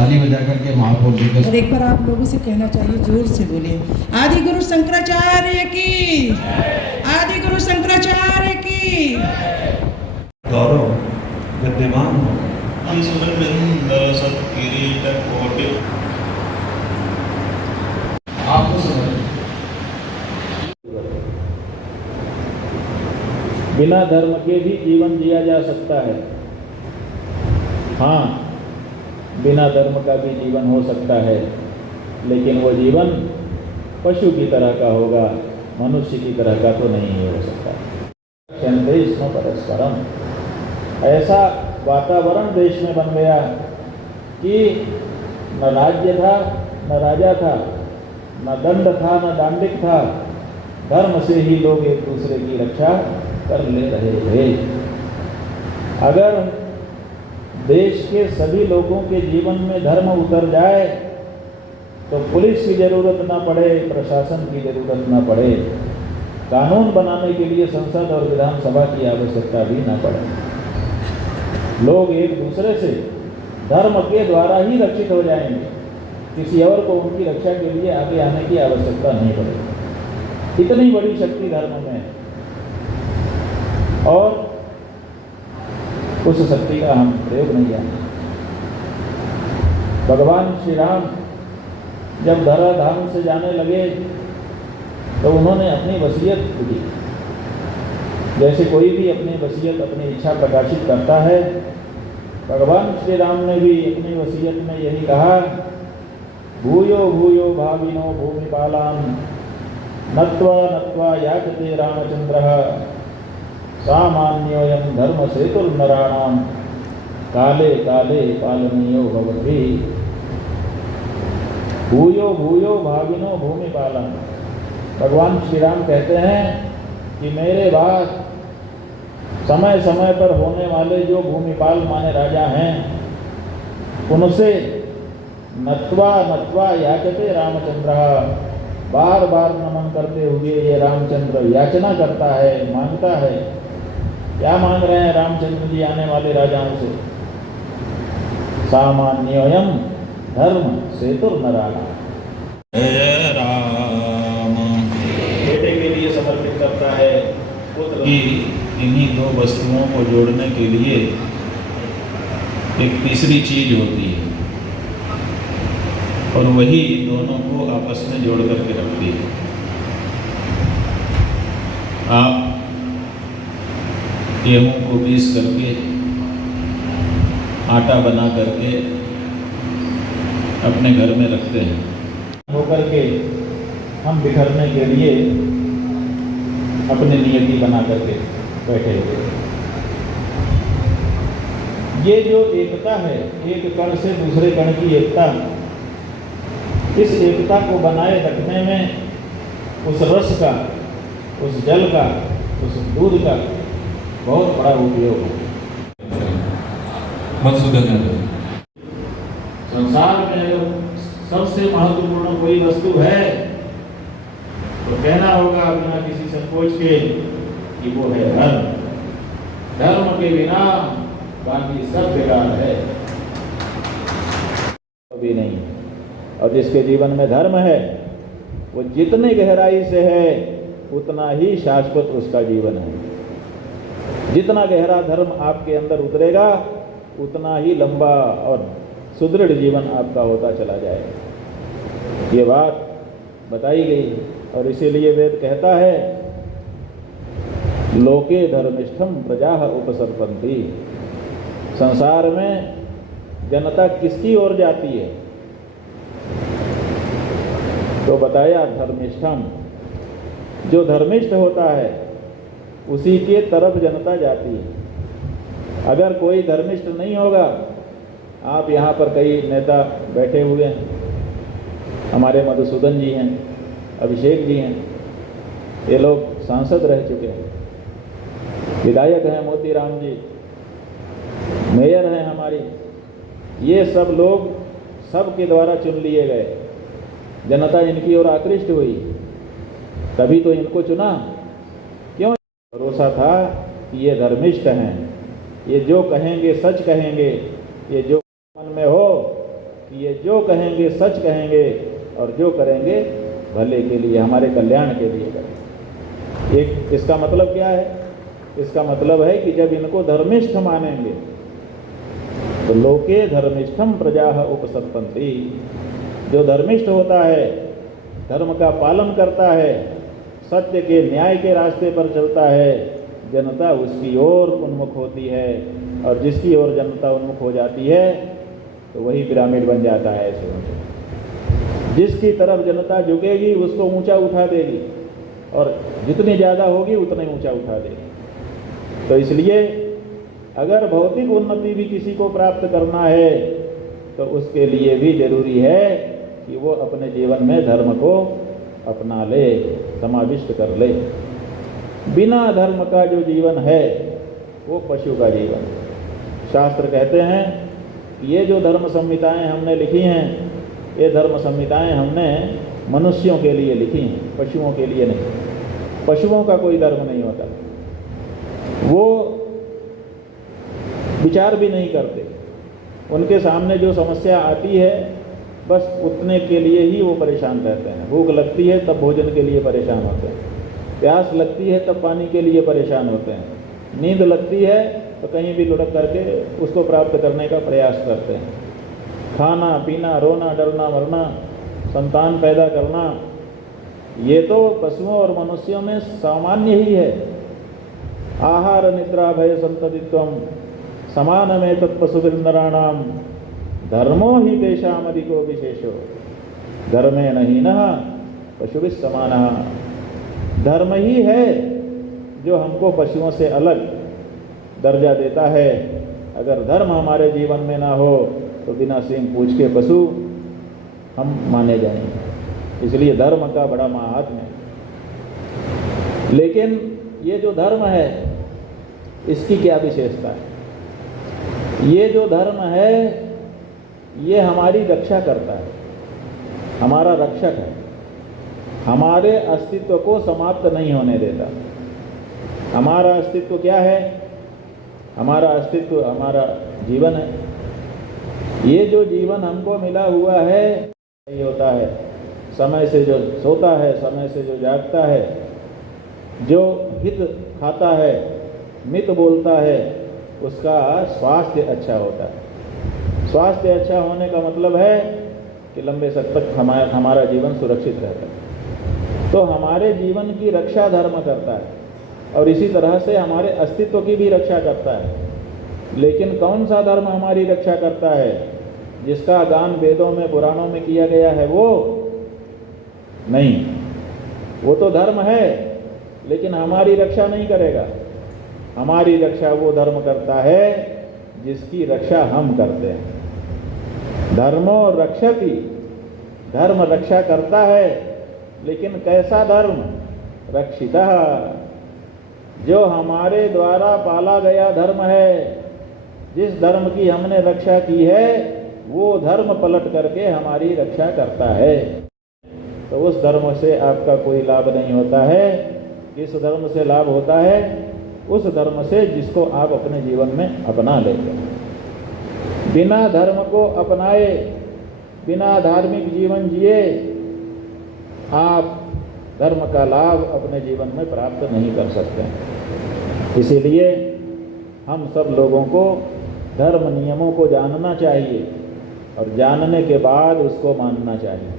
ताली बजा करके महापौर जी का। और एक बार आप लोगों से कहना चाहिए, जोर से बोलिए, आदि गुरु शंकराचार्य की, आदि गुरु शंकराचार्य की। गौरव विद्यमान हो आपको समझ बिना धर्म के भी जीवन जिया जा सकता है। हाँ, बिना धर्म का भी जीवन हो सकता है, लेकिन वो जीवन पशु की तरह का होगा, मनुष्य की तरह का तो नहीं हो सकता। क्षणतेष्म परस्परम, ऐसा वातावरण देश में बन गया कि न राज्य था, न राजा था, न दंड था, न दांडिक था, धर्म से ही लोग एक दूसरे की रक्षा कर ले रहे थे। अगर देश के सभी लोगों के जीवन में धर्म उतर जाए तो पुलिस की जरूरत ना पड़े, प्रशासन की जरूरत ना पड़े, कानून बनाने के लिए संसद और विधानसभा की आवश्यकता भी ना पड़े। लोग एक दूसरे से धर्म के द्वारा ही रक्षित हो जाएंगे, किसी और को उनकी रक्षा के लिए आगे आने की आवश्यकता नहीं पड़ेगी। इतनी बड़ी शक्ति धर्म में है और उस शक्ति का हम प्रयोग नहीं जानते। भगवान श्री राम जब धराधाम से जाने लगे तो उन्होंने अपनी वसीयत दी। जैसे कोई भी अपनी वसीयत, अपनी इच्छा प्रकाशित करता है, भगवान श्री राम ने भी अपनी वसीयत में यही कहा, भूयो भूयो भाविनो भूमिपालान् नत्वा नत्वा याचते रामचंद्रः सामान्योऽयं धर्म सेतुर्नराणां काले काले पालनीयो भवति। भूयो भूयो भाविनो भूमिपालन्, भगवान श्री राम कहते हैं कि मेरे बाद समय समय पर होने वाले जो भूमिपाल माने राजा हैं, उनसे नत्वा नत्वा याचते रामचंद्रः, बार बार नमन करते हुए ये रामचंद्र याचना करता है, मांगता है। क्या मांग रहे हैं रामचंद्र जी आने वाले राजाओं से? सामान्योऽयं धर्म सेतुर्नराणां, जय राम। बेटे के लिए समर्पित करता है, पुत्र कि इन्हीं दो वस्तुओं को जोड़ने के लिए एक तीसरी चीज होती है और वही दोनों को आपस में जोड़ करके रखती है। आप गेहूं को पीस करके आटा बना करके अपने घर में रखते हैं, होकर के हम बिखरने के लिए अपनी नियति बना करके बैठे हुए। ये जो एकता है, एक कण से दूसरे कण की एकता, इस एकता को बनाए रखने में उस रस का, उस जल का, उस दूध का बहुत बड़ा उपयोग है। संसार में सबसे महत्वपूर्ण कोई वस्तु है तो कहना होगा बिना किसी संकोच के कि वो है धर्म। धर्म के बिना बाकी सब बेकार है, कभी नहीं। और जिसके जीवन में धर्म है वो जितने गहराई से है उतना ही शाश्वत उसका जीवन है। जितना गहरा धर्म आपके अंदर उतरेगा उतना ही लंबा और सुदृढ़ जीवन आपका होता चला जाएगा। ये बात बताई गई और इसीलिए वेद कहता है, लोके धर्मिष्ठम प्रजाः उपसर्पन्ति। संसार में जनता किसकी ओर जाती है? तो बताया धर्मिष्ठम, जो धर्मिष्ठ होता है उसी के तरफ जनता जाती है। अगर कोई धर्मिष्ठ नहीं होगा, आप यहाँ पर कई नेता बैठे हुए हैं, हमारे मधुसूदन जी हैं, अभिषेक जी हैं, ये लोग सांसद रह चुके हैं, विधायक हैं मोतीराम जी, मेयर हैं हमारी, ये सब लोग सबके द्वारा चुन लिए गए। जनता इनकी ओर आकृष्ट हुई, तभी तो इनको चुना। क्यों? भरोसा था कि ये धर्मिष्ठ हैं, ये जो कहेंगे सच कहेंगे, ये जो मन में हो कि ये जो कहेंगे सच कहेंगे और जो करेंगे भले के लिए, हमारे कल्याण के लिए करेंगे। एक इसका मतलब क्या है? इसका मतलब है कि जब इनको धर्मिष्ठ मानेंगे तो लोके धर्मिष्ठम प्रजाः उपसर्पन्ति। जो धर्मिष्ठ होता है, धर्म का पालन करता है, सत्य के न्याय के रास्ते पर चलता है, जनता उसकी ओर उन्मुख होती है, और जिसकी ओर जनता उन्मुख हो जाती है तो वही पिरामिड बन जाता है ऐसे ऊंचे। जिसकी तरफ जनता झुकेगी उसको ऊंचा उठा देगी, और जितनी ज़्यादा होगी उतना ही ऊंचा उठा देगी। तो इसलिए अगर भौतिक उन्नति भी किसी को प्राप्त करना है तो उसके लिए भी जरूरी है कि वो अपने जीवन में धर्म को अपना ले, समाविष्ट कर ले। बिना धर्म का जो जीवन है वो पशु का जीवन। शास्त्र कहते हैं कि ये जो धर्म संहिताएं हमने लिखी हैं, ये धर्म संहिताएं हमने मनुष्यों के लिए लिखी हैं, पशुओं के लिए नहीं। पशुओं का कोई धर्म नहीं होता, वो विचार भी नहीं करते। उनके सामने जो समस्या आती है बस उतने के लिए ही वो परेशान रहते हैं। भूख लगती है तब भोजन के लिए परेशान होते हैं, प्यास लगती है तब पानी के लिए परेशान होते हैं, नींद लगती है तो कहीं भी लुढ़क करके उसको प्राप्त करने का प्रयास करते हैं। खाना पीना, रोना डरना मरना, संतान पैदा करना, ये तो पशुओं और मनुष्यों में सामान्य ही है। आहार निद्रा भय संततित्वम समानमेतत् तत्पशुभिर्नराणाम धर्मो ही तेषाम् अधिको विशेषो धर्मेण हीनः पशुभिः समानः। धर्म ही है जो हमको पशुओं से अलग दर्जा देता है। अगर धर्म हमारे जीवन में ना हो तो बिना सींग पूछ के पशु हम माने जाएंगे। इसलिए धर्म का बड़ा महात्म्य है। लेकिन ये जो धर्म है इसकी क्या विशेषता है? ये जो धर्म है ये हमारी रक्षा करता है, हमारा रक्षक है, हमारे अस्तित्व को समाप्त नहीं होने देता। हमारा अस्तित्व क्या है? हमारा अस्तित्व हमारा जीवन है। ये जो जीवन हमको मिला हुआ है ये होता है समय से जो सोता है, समय से जो जागता है, जो हित खाता है, मित बोलता है, उसका स्वास्थ्य अच्छा होता है। स्वास्थ्य अच्छा होने का मतलब है कि लंबे समय तक हमारा जीवन सुरक्षित रहता है। तो हमारे जीवन की रक्षा धर्म करता है और इसी तरह से हमारे अस्तित्व की भी रक्षा करता है। लेकिन कौन सा धर्म हमारी रक्षा करता है? जिसका गान वेदों में पुराणों में किया गया है वो नहीं। वो तो धर्म है लेकिन हमारी रक्षा नहीं करेगा। हमारी रक्षा वो धर्म करता है जिसकी रक्षा हम करते हैं। धर्मो रक्षति, धर्म रक्षा करता है, लेकिन कैसा धर्म? रक्षितः, जो हमारे द्वारा पाला गया धर्म है, जिस धर्म की हमने रक्षा की है वो धर्म पलट करके हमारी रक्षा करता है। तो उस धर्म से आपका कोई लाभ नहीं होता है। किस धर्म से लाभ होता है? उस धर्म से जिसको आप अपने जीवन में अपना लेते हैं। बिना धर्म को अपनाए, बिना धार्मिक जीवन जिए आप धर्म का लाभ अपने जीवन में प्राप्त नहीं कर सकते। इसीलिए हम सब लोगों को धर्म नियमों को जानना चाहिए और जानने के बाद उसको मानना चाहिए।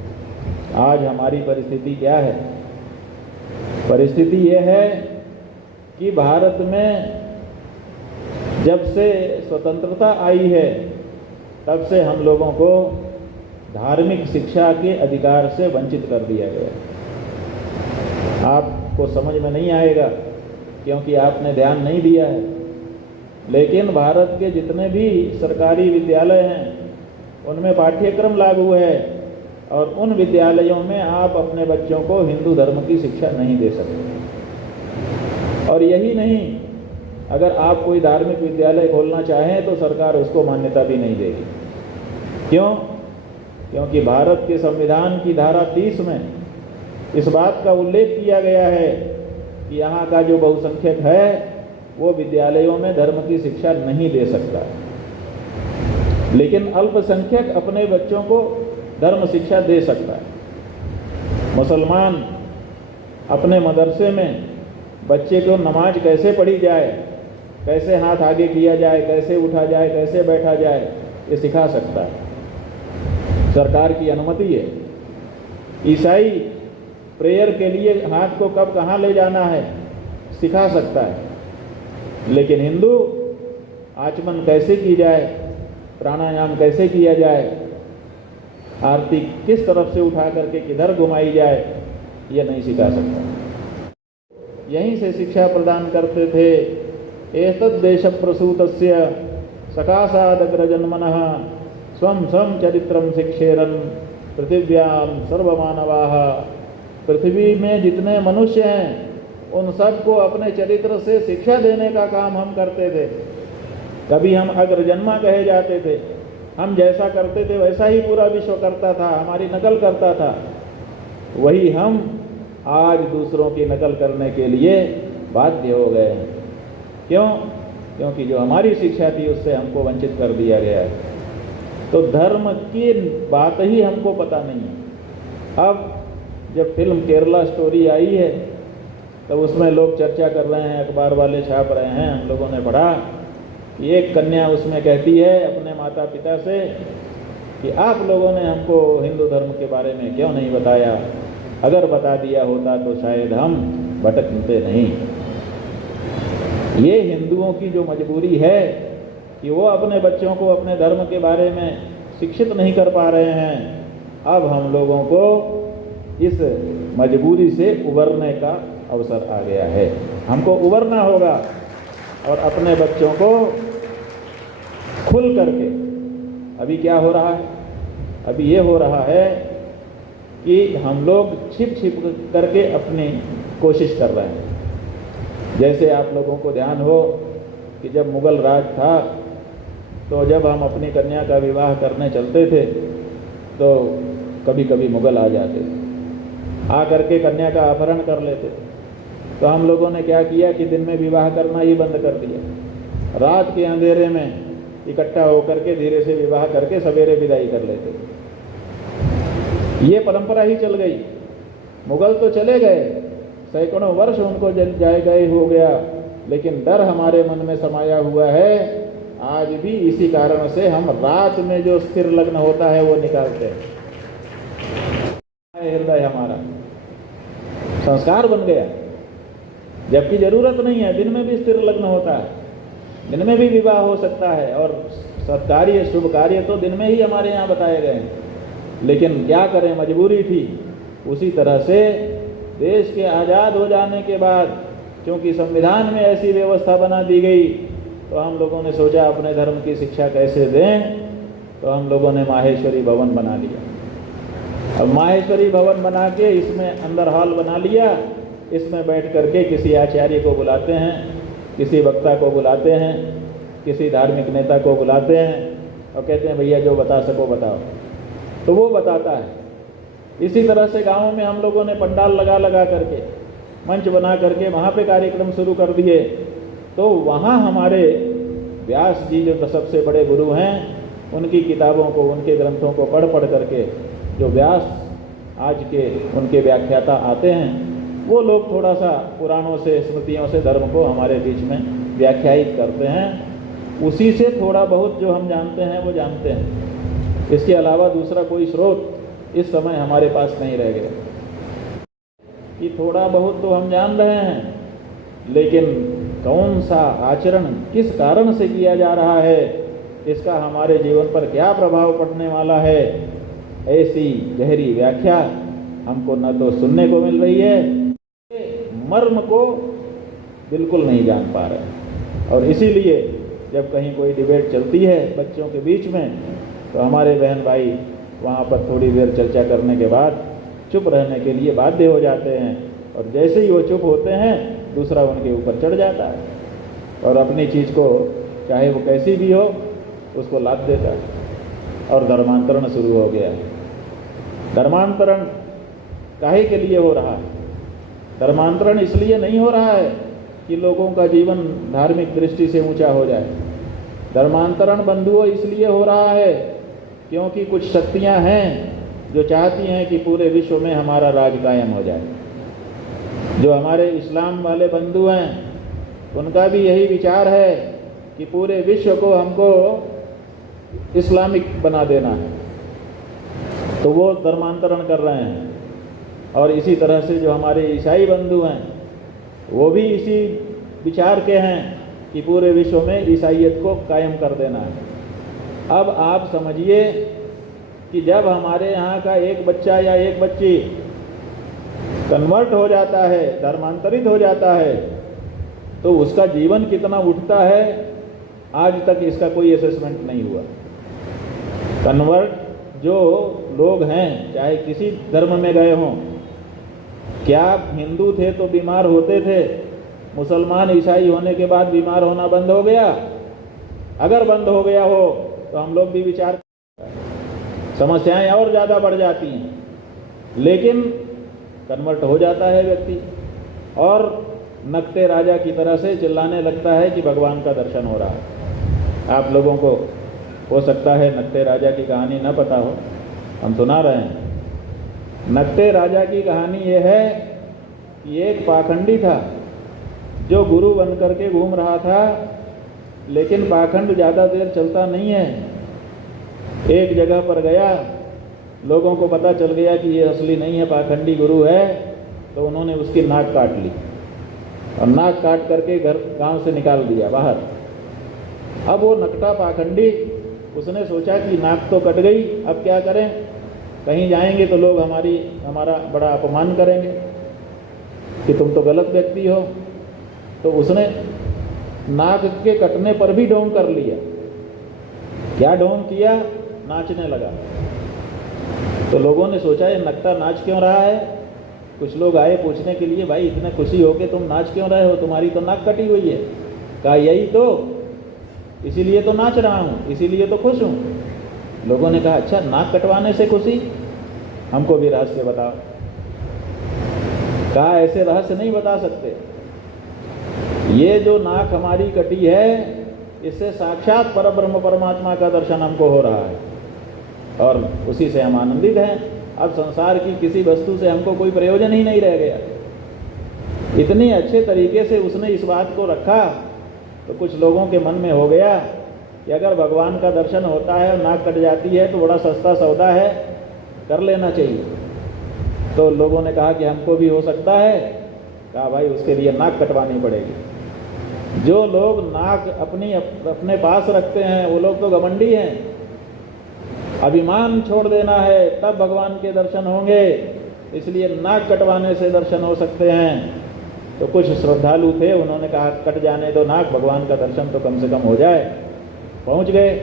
आज हमारी परिस्थिति क्या है? परिस्थिति ये है कि भारत में जब से स्वतंत्रता आई है तब से हम लोगों को धार्मिक शिक्षा के अधिकार से वंचित कर दिया गया। आपको समझ में नहीं आएगा क्योंकि आपने ध्यान नहीं दिया है, लेकिन भारत के जितने भी सरकारी विद्यालय हैं उनमें पाठ्यक्रम लागू है और उन विद्यालयों में आप अपने बच्चों को हिंदू धर्म की शिक्षा नहीं दे सकते। और यही नहीं, अगर आप कोई धार्मिक विद्यालय खोलना चाहें तो सरकार उसको मान्यता भी नहीं देगी। क्यों? क्योंकि भारत के संविधान की धारा 30 में इस बात का उल्लेख किया गया है कि यहाँ का जो बहुसंख्यक है वो विद्यालयों में धर्म की शिक्षा नहीं दे सकता। लेकिन अल्पसंख्यक अपने बच्चों को धर्म शिक्षा दे सकता है। मुसलमान अपने मदरसे में बच्चे को नमाज कैसे पढ़ी जाए, कैसे हाथ आगे किया जाए, कैसे उठा जाए, कैसे बैठा जाए, ये सिखा सकता है, सरकार की अनुमति है। ईसाई प्रेयर के लिए हाथ को कब कहाँ ले जाना है सिखा सकता है। लेकिन हिंदू आचमन कैसे की जाए, प्राणायाम कैसे किया जाए, आरती किस तरफ से उठा करके किधर घुमाई जाए, ये नहीं सिखा सकता। यहीं से शिक्षा प्रदान करते थे। एतद् देश प्रसूतस्य सकाशादग्रजन्मनः स्वं स्वं चरित्रं शिक्षेरन् पृथिव्यां सर्वमानवाः। पृथ्वी में जितने मनुष्य हैं उन सबको अपने चरित्र से शिक्षा देने का काम हम करते थे। कभी हम अग्रजन्मा कहे जाते थे, हम जैसा करते थे वैसा ही पूरा विश्व करता था, हमारी नकल करता था। वही हम आज दूसरों की नकल करने के लिए बाध्य हो गए हैं। क्यों? क्योंकि जो हमारी शिक्षा थी उससे हमको वंचित कर दिया गया है। तो धर्म की बात ही हमको पता नहीं है। अब जब फिल्म केरला स्टोरी आई है तो उसमें लोग चर्चा कर रहे हैं, अखबार वाले छाप रहे हैं, हम लोगों ने पढ़ा कि एक कन्या उसमें कहती है अपने माता पिता से कि आप लोगों ने हमको हिंदू धर्म के बारे में क्यों नहीं बताया, अगर बता दिया होता तो शायद हम भटकते नहीं। ये हिंदुओं की जो मजबूरी है कि वो अपने बच्चों को अपने धर्म के बारे में शिक्षित नहीं कर पा रहे हैं। अब हम लोगों को इस मजबूरी से उबरने का अवसर आ गया है। हमको उबरना होगा और अपने बच्चों को खुल करके, अभी क्या हो रहा है, अभी ये हो रहा है कि हम लोग छिप छिप करके अपनी कोशिश कर रहे हैं। जैसे आप लोगों को ध्यान हो कि जब मुगल राज था तो जब हम अपनी कन्या का विवाह करने चलते थे तो कभी कभी मुगल आ जाते थे, आ करके कन्या का अपहरण कर लेते थे। तो हम लोगों ने क्या किया कि दिन में विवाह करना ही बंद कर दिया। रात के अंधेरे में इकट्ठा होकर के धीरे से विवाह करके सवेरे विदाई कर लेते थे। ये परंपरा ही चल गई। मुगल तो चले गए, सैकड़ों वर्ष उनको जाए गए हो गया, लेकिन डर हमारे मन में समाया हुआ है। आज भी इसी कारण से हम रात में जो स्थिर लग्न होता है वो निकालते हैं। हृदय हमारा संस्कार बन गया, जबकि जरूरत नहीं है। दिन में भी स्थिर लग्न होता है, दिन में भी विवाह हो सकता है, और सत्कार्य शुभ कार्य तो दिन में ही हमारे यहाँ बताए गए हैं। लेकिन क्या करें, मजबूरी थी। उसी तरह से देश के आज़ाद हो जाने के बाद क्योंकि संविधान में ऐसी व्यवस्था बना दी गई तो हम लोगों ने सोचा अपने धर्म की शिक्षा कैसे दें, तो हम लोगों ने माहेश्वरी भवन बना लिया। अब माहेश्वरी भवन बना के इसमें अंदर हॉल बना लिया, इसमें बैठ करके किसी आचार्य को बुलाते हैं, किसी वक्ता को बुलाते हैं, किसी धार्मिक नेता को बुलाते हैं और कहते हैं भैया जो बता सको बताओ, तो वो बताता है। इसी तरह से गाँव में हम लोगों ने पंडाल लगा लगा करके, मंच बना करके वहाँ पे कार्यक्रम शुरू कर दिए। तो वहाँ हमारे व्यास जी जो सबसे बड़े गुरु हैं, उनकी किताबों को, उनके ग्रंथों को पढ़ पढ़ करके जो व्यास आज के उनके व्याख्याता आते हैं, वो लोग थोड़ा सा पुराणों से, स्मृतियों से धर्म को हमारे बीच में व्याख्यायित करते हैं। उसी से थोड़ा बहुत जो हम जानते हैं वो जानते हैं। इसके अलावा दूसरा कोई स्रोत इस समय हमारे पास नहीं रह गया। कि थोड़ा बहुत तो हम जान रहे हैं, लेकिन कौन सा आचरण किस कारण से किया जा रहा है, इसका हमारे जीवन पर क्या प्रभाव पड़ने वाला है, ऐसी गहरी व्याख्या हमको न तो सुनने को मिल रही है, मर्म को बिल्कुल नहीं जान पा रहे। और इसीलिए जब कहीं कोई डिबेट चलती है बच्चों के बीच में, तो हमारे बहन भाई वहाँ पर थोड़ी देर चर्चा करने के बाद चुप रहने के लिए बाध्य हो जाते हैं, और जैसे ही वो चुप होते हैं दूसरा उनके ऊपर चढ़ जाता है और अपनी चीज़ को, चाहे वो कैसी भी हो, उसको लाद देता है और धर्मांतरण शुरू हो गया है। धर्मांतरण काहे के लिए हो रहा है? धर्मांतरण इसलिए नहीं हो रहा है कि लोगों का जीवन धार्मिक दृष्टि से ऊंचा हो जाए। धर्मांतरण बंधुओं इसलिए हो रहा है क्योंकि कुछ शक्तियां हैं जो चाहती हैं कि पूरे विश्व में हमारा राज कायम हो जाए। जो हमारे इस्लाम वाले बंधु हैं उनका भी यही विचार है कि पूरे विश्व को हमको इस्लामिक बना देना है, तो वो धर्मांतरण कर रहे हैं। और इसी तरह से जो हमारे ईसाई बंधु हैं वो भी इसी विचार के हैं कि पूरे विश्व में ईसाईयत को कायम कर देना है। अब आप समझिए कि जब हमारे यहाँ का एक बच्चा या एक बच्ची कन्वर्ट हो जाता है, धर्मांतरित हो जाता है, तो उसका जीवन कितना उठता है, आज तक इसका कोई असेसमेंट नहीं हुआ। कन्वर्ट जो लोग हैं, चाहे किसी धर्म में गए हों, क्या हिंदू थे तो बीमार होते थे, मुसलमान ईसाई होने के बाद बीमार होना बंद हो गया? अगर बंद हो गया हो तो हम लोग भी विचार, समस्याएं और ज़्यादा बढ़ जाती हैं। लेकिन कन्वर्ट हो जाता है व्यक्ति और नकते राजा की तरह से चिल्लाने लगता है कि भगवान का दर्शन हो रहा है। आप लोगों को हो सकता है नकते राजा की कहानी न पता हो, हम सुना रहे हैं। नकते राजा की कहानी ये है कि एक पाखंडी था जो गुरु बन करके घूम रहा था, लेकिन पाखंड ज़्यादा देर चलता नहीं है। एक जगह पर गया, लोगों को पता चल गया कि ये असली नहीं है, पाखंडी गुरु है, तो उन्होंने उसकी नाक काट ली और नाक काट करके गांव से निकाल दिया बाहर। अब वो नकटा पाखंडी, उसने सोचा कि नाक तो कट गई, अब क्या करें, कहीं जाएंगे तो लोग हमारा बड़ा अपमान करेंगे कि तुम तो गलत व्यक्ति हो। तो उसने नाक के कटने पर भी ढोंग कर लिया। क्या ढोंग किया? नाचने लगा। तो लोगों ने सोचा ये नकटा नाच क्यों रहा है। कुछ लोग आए पूछने के लिए, भाई इतने खुशी हो के तुम नाच क्यों रहे हो, तुम्हारी तो नाक कटी हुई है। कहा यही तो, इसीलिए तो नाच रहा हूँ, इसीलिए तो खुश हूँ। लोगों ने कहा अच्छा, नाक कटवाने से खुशी, हमको भी रहस्य बताओ। कहा ऐसे रहस्य नहीं बता सकते, ये जो नाक हमारी कटी है इससे साक्षात परब्रह्म परमात्मा का दर्शन हमको हो रहा है और उसी से हम आनंदित हैं। अब संसार की किसी वस्तु से हमको कोई प्रयोजन ही नहीं रह गया। इतने अच्छे तरीके से उसने इस बात को रखा तो कुछ लोगों के मन में हो गया कि अगर भगवान का दर्शन होता है और नाक कट जाती है तो बड़ा सस्ता सौदा है, कर लेना चाहिए। तो लोगों ने कहा कि हमको भी हो सकता है। कहा भाई उसके लिए नाक कटवानी पड़ेगी। जो लोग नाक अपने पास रखते हैं वो लोग तो घमंडी हैं। अभिमान छोड़ देना है तब भगवान के दर्शन होंगे, इसलिए नाक कटवाने से दर्शन हो सकते हैं। तो कुछ श्रद्धालु थे, उन्होंने कहा कट जाने दो नाक, भगवान का दर्शन तो कम से कम हो जाए। पहुंच गए।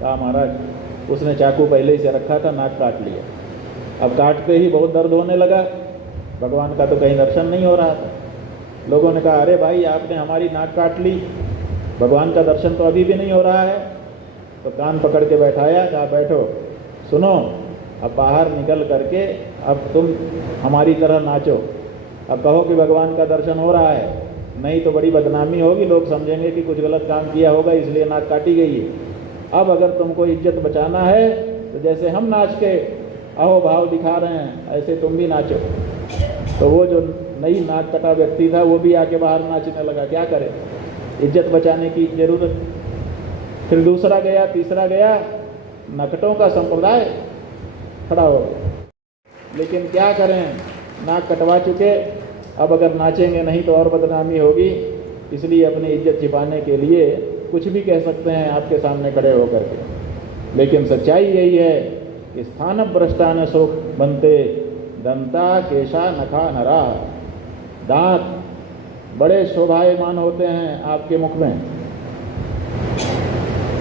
कहा महाराज उसने चाकू पहले ही से रखा था, नाक काट लिया। अब काटते ही बहुत दर्द होने लगा, भगवान का तो कहीं दर्शन नहीं हो रहा था। लोगों ने कहा अरे भाई आपने हमारी नाक काट ली, भगवान का दर्शन तो अभी भी नहीं हो रहा है। तो कान पकड़ के बैठाया, कहा बैठो, सुनो, अब बाहर निकल करके अब तुम हमारी तरह नाचो। अब कहो कि भगवान का दर्शन हो रहा है, नहीं तो बड़ी बदनामी होगी, लोग समझेंगे कि कुछ गलत काम किया होगा इसलिए नाक काटी गई है। अब अगर तुमको इज्जत बचाना है तो जैसे हम नाच के अहो भाव दिखा रहे हैं ऐसे तुम भी नाचो। तो वो जो नई नाक कटा व्यक्ति था वो भी आके बाहर नाचने लगा। क्या करे, इज्जत बचाने की जरूरत। फिर दूसरा गया, तीसरा गया, नकटों का संप्रदाय खड़ा हो गया। लेकिन क्या करें, नाक कटवा चुके, अब अगर नाचेंगे नहीं तो और बदनामी होगी, इसलिए अपनी इज्जत छिपाने के लिए कुछ भी कह सकते हैं आपके सामने खड़े होकर के। लेकिन सच्चाई यही है कि स्थान भ्रष्टान शोक बनते, दंता केशा नखा नरा। दांत बड़े शोभायमान होते हैं आपके मुख में,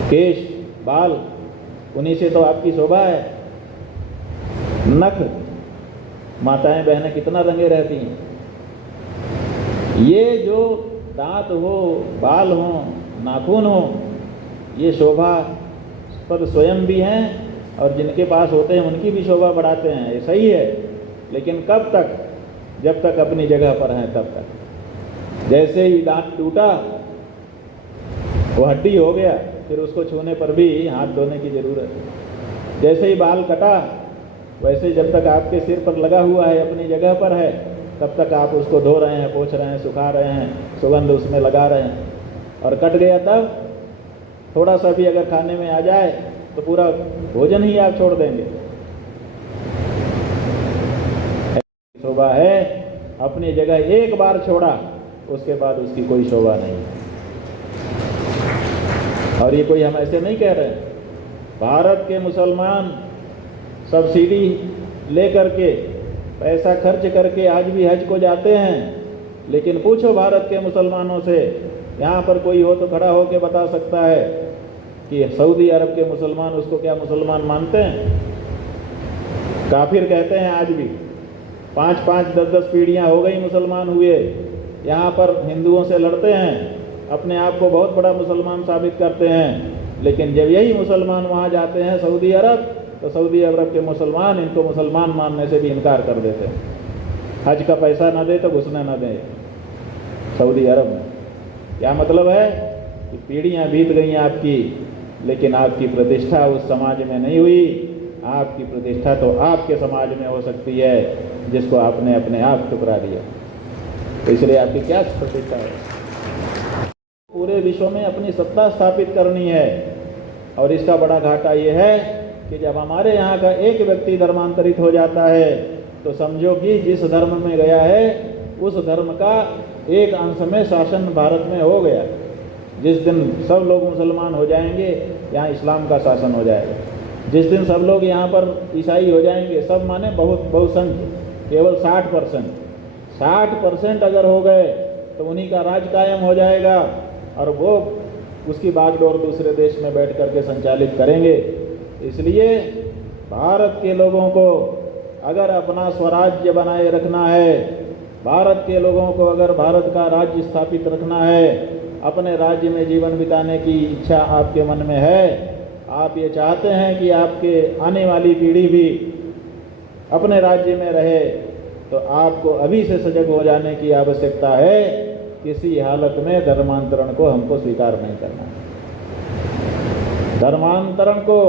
केश बाल उन्हीं से तो आपकी शोभा है। नख, माताएं बहनें कितना रंगे रहती हैं। ये जो दांत हो, बाल हो, नाखून हो, ये शोभा पद स्वयं भी हैं और जिनके पास होते हैं उनकी भी शोभा बढ़ाते हैं, ये सही है। लेकिन कब तक, जब तक अपनी जगह पर हैं तब तक। जैसे ही दांत टूटा वो हड्डी हो गया, फिर उसको छूने पर भी हाथ धोने की ज़रूरत है। जैसे ही बाल कटा वैसे जब तक आपके सिर पर लगा हुआ है, अपनी जगह पर है, तब तक आप उसको धो रहे हैं, पोंछ रहे हैं, सुखा रहे हैं, सुगंध उसमें लगा रहे हैं। और कट गया तब थोड़ा सा भी अगर खाने में आ जाए तो पूरा भोजन ही आप छोड़ देंगे। शोभा है अपनी जगह एक बार छोड़ा, उसके बाद उसकी कोई शोभा नहीं। और ये कोई हम ऐसे नहीं कह रहे हैं। भारत के मुसलमान सब्सिडी लेकर के पैसा खर्च करके आज भी हज को जाते हैं, लेकिन पूछो भारत के मुसलमानों से, यहाँ पर कोई हो तो खड़ा होकर बता सकता है कि सऊदी अरब के मुसलमान उसको क्या मुसलमान मानते हैं? काफिर कहते हैं आज भी। 5-5, 10-10 पीढ़ियाँ हो गई मुसलमान हुए, यहाँ पर हिंदुओं से लड़ते हैं, अपने आप को बहुत बड़ा मुसलमान साबित करते हैं। लेकिन जब यही मुसलमान वहाँ जाते हैं सऊदी अरब, तो सऊदी अरब के मुसलमान इनको मुसलमान मानने से भी इनकार कर देते हैं। हज का पैसा ना दे तो घुसने ना दे सऊदी अरब में। क्या मतलब है कि पीढ़ियाँ बीत गई आपकी, लेकिन आपकी प्रतिष्ठा उस समाज में नहीं हुई। आपकी प्रतिष्ठा तो आपके समाज में हो सकती है जिसको आपने अपने आप ठुकरा दिया। तो इसलिए आपकी क्या प्रतिष्ठा है? पूरे विश्व में अपनी सत्ता स्थापित करनी है। और इसका बड़ा घाटा ये है कि जब हमारे यहाँ का एक व्यक्ति धर्मांतरित हो जाता है तो समझो कि जिस धर्म में गया है उस धर्म का एक अंश में शासन भारत में हो गया। जिस दिन सब लोग मुसलमान हो जाएंगे, यहाँ इस्लाम का शासन हो जाएगा। जिस दिन सब लोग यहाँ पर ईसाई हो जाएंगे, सब माने बहुसंख्य, केवल 60% अगर हो गए तो उन्हीं का राज कायम हो जाएगा और वो उसकी बागडोर दूसरे देश में बैठ करके संचालित करेंगे। इसलिए भारत के लोगों को अगर अपना स्वराज्य बनाए रखना है, भारत के लोगों को अगर भारत का राज्य स्थापित रखना है, अपने राज्य में जीवन बिताने की इच्छा आपके मन में है, आप ये चाहते हैं कि आपके आने वाली पीढ़ी भी अपने राज्य में रहे, तो आपको अभी से सजग हो जाने की आवश्यकता है। किसी हालत में धर्मांतरण को हमको स्वीकार नहीं करना। धर्मांतरण को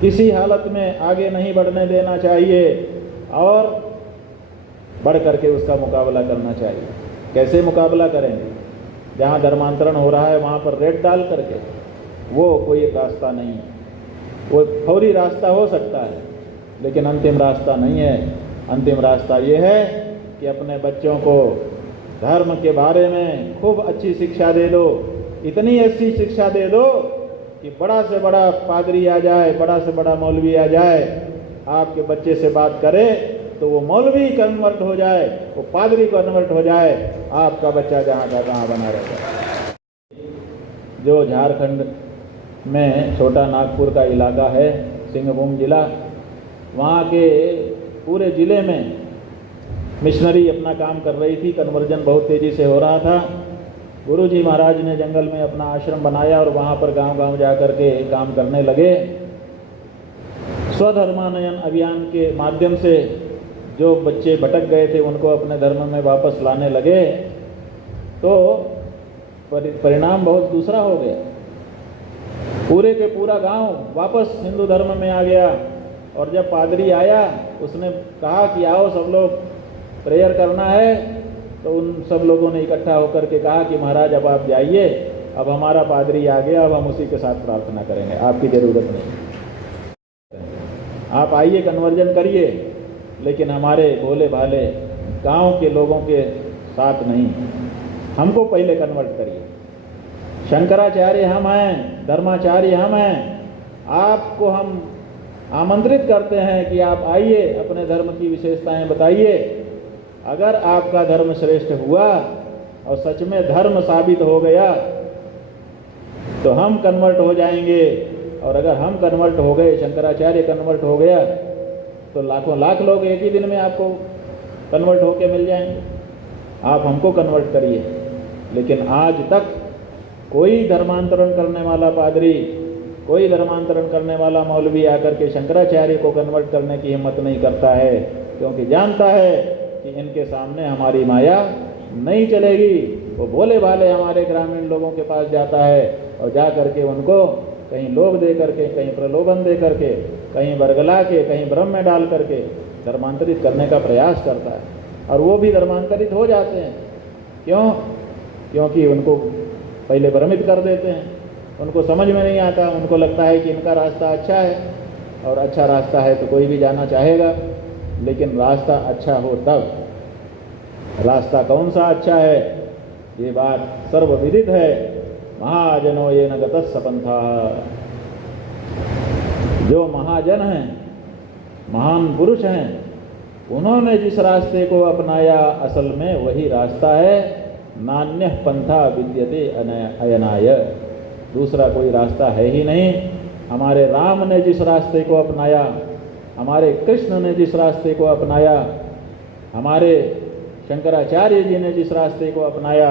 किसी हालत में आगे नहीं बढ़ने देना चाहिए और बढ़ करके उसका मुकाबला करना चाहिए। कैसे मुकाबला करेंगे? जहाँ धर्मांतरण हो रहा है वहाँ पर रेड डाल करके, वो कोई रास्ता नहीं है। वो फौरी रास्ता हो सकता है लेकिन अंतिम रास्ता नहीं है। अंतिम रास्ता ये है कि अपने बच्चों को धर्म के बारे में खूब अच्छी शिक्षा दे दो, इतनी अच्छी शिक्षा दे दो कि बड़ा से बड़ा पादरी आ जाए, बड़ा से बड़ा मौलवी आ जाए, आपके बच्चे से बात करे तो वो मौलवी कन्वर्ट हो जाए, वो पादरी कन्वर्ट हो जाए, आपका बच्चा जहाँ का तहाँ बना रहेगा। जो झारखंड में छोटा नागपुर का इलाका है, सिंहभूम जिला, वहाँ के पूरे ज़िले में मिशनरी अपना काम कर रही थी। कन्वर्जन बहुत तेज़ी से हो रहा था। गुरुजी महाराज ने जंगल में अपना आश्रम बनाया और वहाँ पर गांव-गांव जा कर के काम करने लगे। स्वधर्मानयन अभियान के माध्यम से जो बच्चे भटक गए थे उनको अपने धर्म में वापस लाने लगे, तो परिणाम बहुत दूसरा हो गया। पूरे के पूरा गांव वापस हिंदू धर्म में आ गया। और जब पादरी आया उसने कहा कि आओ सब लोग प्रेयर करना है, तो उन सब लोगों ने इकट्ठा होकर के कहा कि महाराज अब आप जाइए, अब हमारा पादरी आ गया, अब हम उसी के साथ प्रार्थना करेंगे, आपकी ज़रूरत नहीं। आप आइए कन्वर्जन करिए, लेकिन हमारे भोले भाले गांव के लोगों के साथ नहीं, हमको पहले कन्वर्ट करिए। शंकराचार्य हम हैं, धर्माचार्य हम हैं, आपको हम आमंत्रित करते हैं कि आप आइए, अपने धर्म की विशेषताएं बताइए। अगर आपका धर्म श्रेष्ठ हुआ और सच में धर्म साबित हो गया तो हम कन्वर्ट हो जाएंगे। और अगर हम कन्वर्ट हो गए, शंकराचार्य कन्वर्ट हो गया, तो लाखों लाख लोग एक ही दिन में आपको कन्वर्ट होके मिल जाएंगे। आप हमको कन्वर्ट करिए। लेकिन आज तक कोई धर्मांतरण करने वाला पादरी, कोई धर्मांतरण करने वाला मौलवी आकर के शंकराचार्य को कन्वर्ट करने की हिम्मत नहीं करता है, क्योंकि जानता है कि इनके सामने हमारी माया नहीं चलेगी। वो भोले भाले हमारे ग्रामीण लोगों के पास जाता है और जा करके उनको कहीं लोभ दे करके, कहीं प्रलोभन दे करके, कहीं बरगला के, कहीं भ्रम में डाल करके धर्मांतरित करने का प्रयास करता है। और वो भी धर्मांतरित हो जाते हैं। क्यों? क्योंकि उनको पहले भ्रमित कर देते हैं, उनको समझ में नहीं आता, उनको लगता है कि इनका रास्ता अच्छा है और अच्छा रास्ता है तो कोई भी जाना चाहेगा। लेकिन रास्ता अच्छा हो तब, रास्ता कौन सा अच्छा है ये बात सर्वविदित है। महाजनो ये न गतः सपंथा, जो महाजन हैं, महान पुरुष हैं, उन्होंने जिस रास्ते को अपनाया असल में वही रास्ता है। नान्यः पंथा विद्यते अयनाय, दूसरा कोई रास्ता है ही नहीं। हमारे राम ने जिस रास्ते को अपनाया, हमारे कृष्ण ने जिस रास्ते को अपनाया, हमारे शंकराचार्य जी ने जिस रास्ते को अपनाया,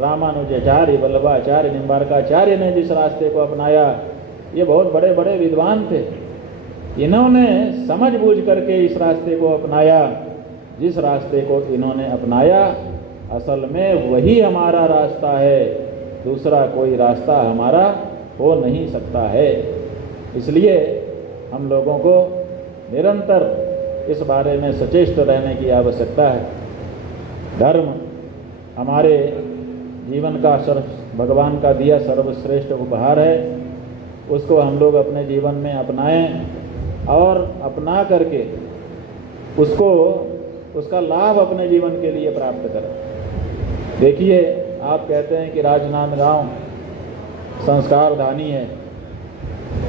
रामानुजाचार्य, वल्लभाचार्य, निम्बारकाचार्य ने जिस रास्ते को अपनाया, ये बहुत बड़े बड़े विद्वान थे। इन्होंने समझ बूझ करके इस रास्ते को अपनाया। जिस रास्ते को इन्होंने अपनाया असल में वही हमारा रास्ता है, दूसरा कोई रास्ता हमारा हो नहीं सकता है। इसलिए हम लोगों को निरंतर इस बारे में सचेष्ट रहने की आवश्यकता है। धर्म हमारे जीवन का भगवान का दिया सर्वश्रेष्ठ उपहार है, उसको हम लोग अपने जीवन में अपनाएं और अपना करके उसका लाभ अपने जीवन के लिए प्राप्त करें। देखिए, आप कहते हैं कि राजनांदगांव संस्कार धानी है,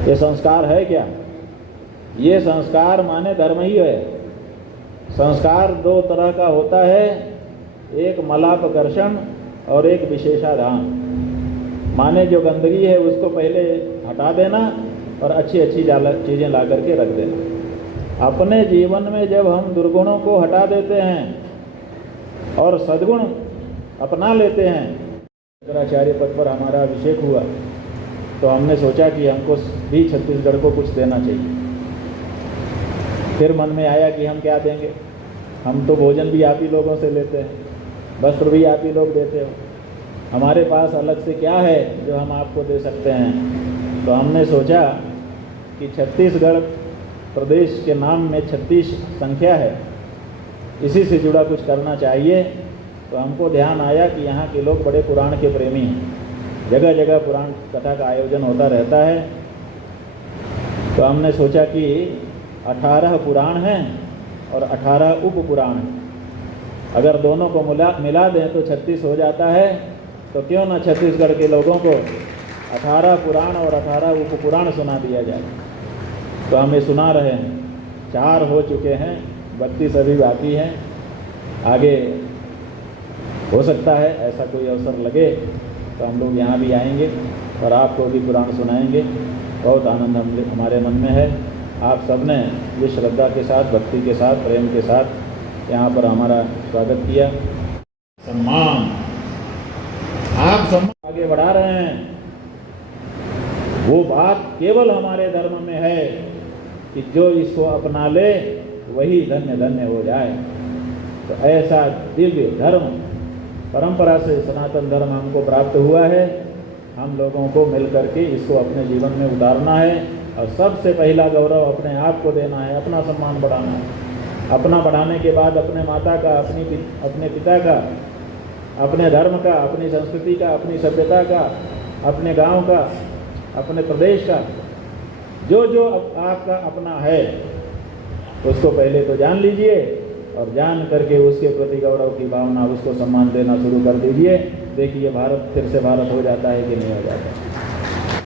ये संस्कार है क्या? ये संस्कार माने धर्म ही है। संस्कार दो तरह का होता है, एक मलापकर्षण और एक विशेषाधान। माने जो गंदगी है उसको पहले हटा देना और अच्छी अच्छी चीज़ें ला करके रख देना। अपने जीवन में जब हम दुर्गुणों को हटा देते हैं और सद्गुण अपना लेते हैं, शंकराचार्य पद पर हमारा अभिषेक हुआ तो हमने सोचा कि हमको भी छत्तीसगढ़ को कुछ देना चाहिए। फिर मन में आया कि हम क्या देंगे, हम तो भोजन भी आप ही लोगों से लेते हैं, वस्त्र भी आप ही लोग देते हो, हमारे पास अलग से क्या है जो हम आपको दे सकते हैं। तो हमने सोचा कि छत्तीसगढ़ प्रदेश के नाम में 36 संख्या है, इसी से जुड़ा कुछ करना चाहिए। तो हमको ध्यान आया कि यहाँ के लोग बड़े पुराण के प्रेमी हैं, जगह जगह पुराण कथा का आयोजन होता रहता है। तो हमने सोचा कि 18 पुराण हैं और 18 उप पुराण हैं, अगर दोनों को मिला दें तो 36 हो जाता है। तो क्यों ना छत्तीसगढ़ के लोगों को 18 पुराण और 18 उप पुराण सुना दिया जाए। तो हम ये सुना रहे हैं, 4 हो चुके हैं, 32 अभी बाकी हैं। आगे हो सकता है ऐसा कोई अवसर लगे तो हम लोग यहाँ भी आएंगे और आपको भी पुराण सुनाएंगे। बहुत आनंद हमारे मन में है। आप सब ने ये श्रद्धा के साथ, भक्ति के साथ, प्रेम के साथ यहाँ पर हमारा स्वागत किया। सम्मान, आप सम्मान आगे बढ़ा रहे हैं। वो बात केवल हमारे धर्म में है कि जो इसको अपना ले वही धन्य धन्य हो जाए। तो ऐसा दिव्य धर्म, परंपरा से सनातन धर्म हमको प्राप्त हुआ है। हम लोगों को मिल करके इसको अपने जीवन में उतारना है और सबसे पहला गौरव अपने आप को देना है, अपना सम्मान बढ़ाना है। अपना बढ़ाने के बाद अपने माता का, अपने पिता का, अपने धर्म का, अपनी संस्कृति का, अपनी सभ्यता का, अपने गांव का, अपने प्रदेश का, जो जो आपका अपना है उसको पहले तो जान लीजिए और जान करके उसके प्रति गौरव की भावना, उसको सम्मान देना शुरू कर दीजिए। देखिए भारत फिर से भारत हो जाता है कि नहीं हो जाता।